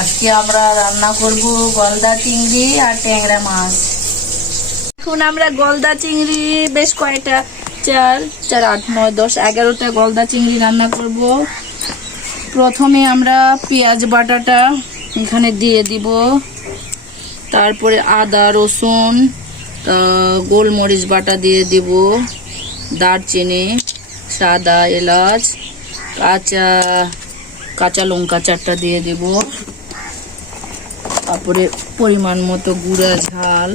আজকে আমরা রান্না করব গলদা চিংড়ি আর ট্যাংরা মাছ। এখন আমরা গলদা চিংড়ি বেশ কয়টা 4, 8, 9, 10, 11টা গলদা চিংড়ি রান্না করব। প্রথমে আমরা পেঁয়াজ বাটাটা এখানে দিয়ে দিব, তারপরে আদা রসুন গোলমরিচ বাটা দিয়ে দিব, দারচিনি, সাদা এলাচ, কাঁচা লঙ্কা 4টা দিয়ে দিব, তারপরে পরিমাণ মতো গুঁড়া ঝাল,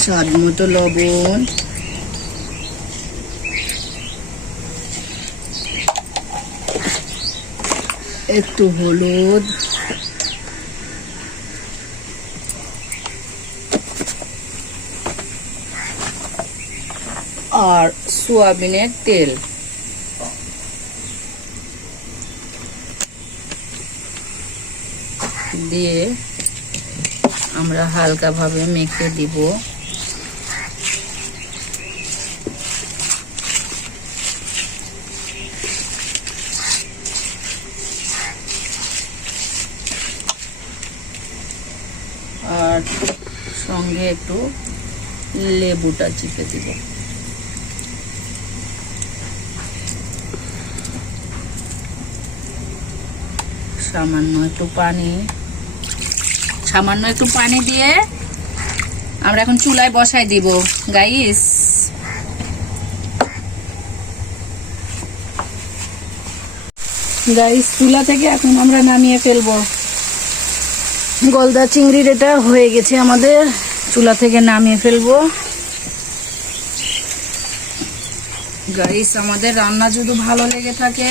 স্বাদ মতো লবণ, একটু হলুদ, আর সয়াবিনের তেল দিয়ে আমরা হালকাভাবে মেখে দিব। আর সঙ্গে একটু লেবুটা চিপে দিব। সামান্য একটু পানি দিয়ে আমরা এখন চুলায় বসাই দিব গাইস। চুলা থেকে এখন আমরা নামিয়ে ফেলবো। গলদা চিংড়ির এটা হয়ে গেছে, আমাদের চুলা থেকে নামিয়ে ফেলবো। গাইস, আমাদের রান্না যদি ভালো লেগে থাকে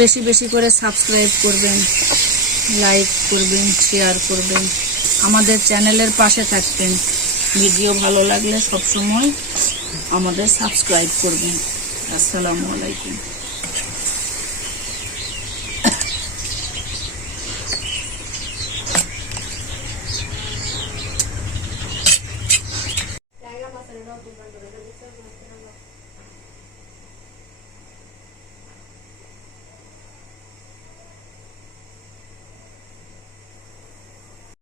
বেশি বেশি করে সাবস্ক্রাইব করবেন, লাইক করবেন, শেয়ার করবেন, আমাদের চ্যানেলের পাশে থাকবেন। ভিডিও ভালো লাগলে সবসময় আমাদের সাবস্ক্রাইব করবেন। আসসালামু আলাইকুম।